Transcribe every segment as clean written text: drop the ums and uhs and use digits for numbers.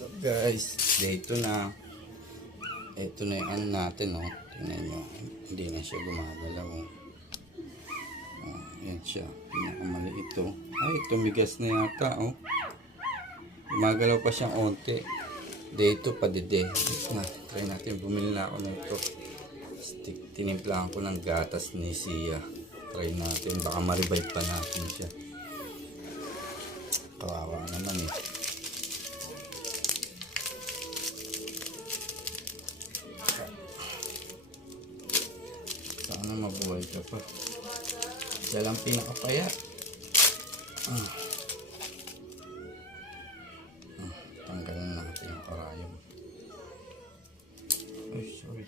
So guys, dito na. Ito na yung ano natin, oh. Tingnan nyo. Hindi na siya gumagalaw. Yan siya. Pinakamaliit ito. Ay, tumigas na yata, oh. Gumagalaw pa siyang onti. Dito pa dede. Try natin. Bumili na ako nito. Tinimplahan ko ng gatas ni Sia. Try natin. Baka ma-revive pa natin siya. Kawawa naman eh. Sana mabuhay ka pa. Siya lang pinakapaya. Tanggalin natin yung karayom. Ay, sorry.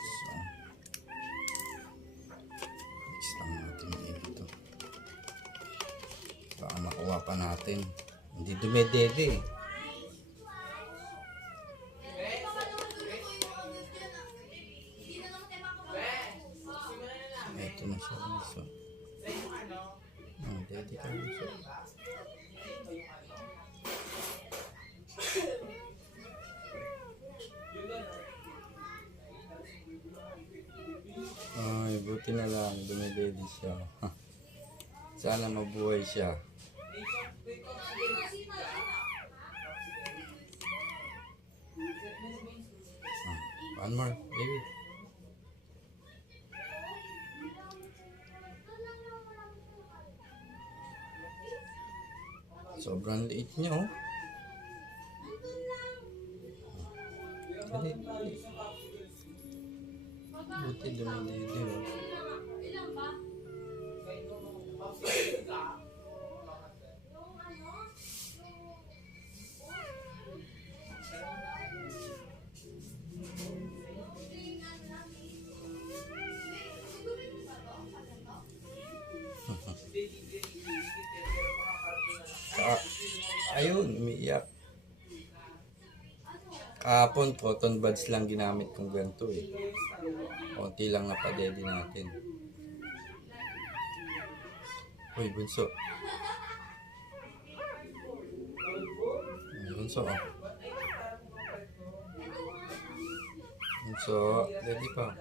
So, fix lang natin dito. Baka makuha pa natin. Hindi dumedede eh. Ito na siya guys. Dede ka na siya. Ay, buti na lang. Dumedede siya. Sana mabuhay siya. One more, baby. Sobrang liit niya, oh. Dali. Buti dumidede, oh. Ayun, umiiyak. Kahapon, cotton buds lang ginamit kong ganito eh. Konti lang napadede natin. Uy, bunso. Bunso, oh. Bunso, ready pa.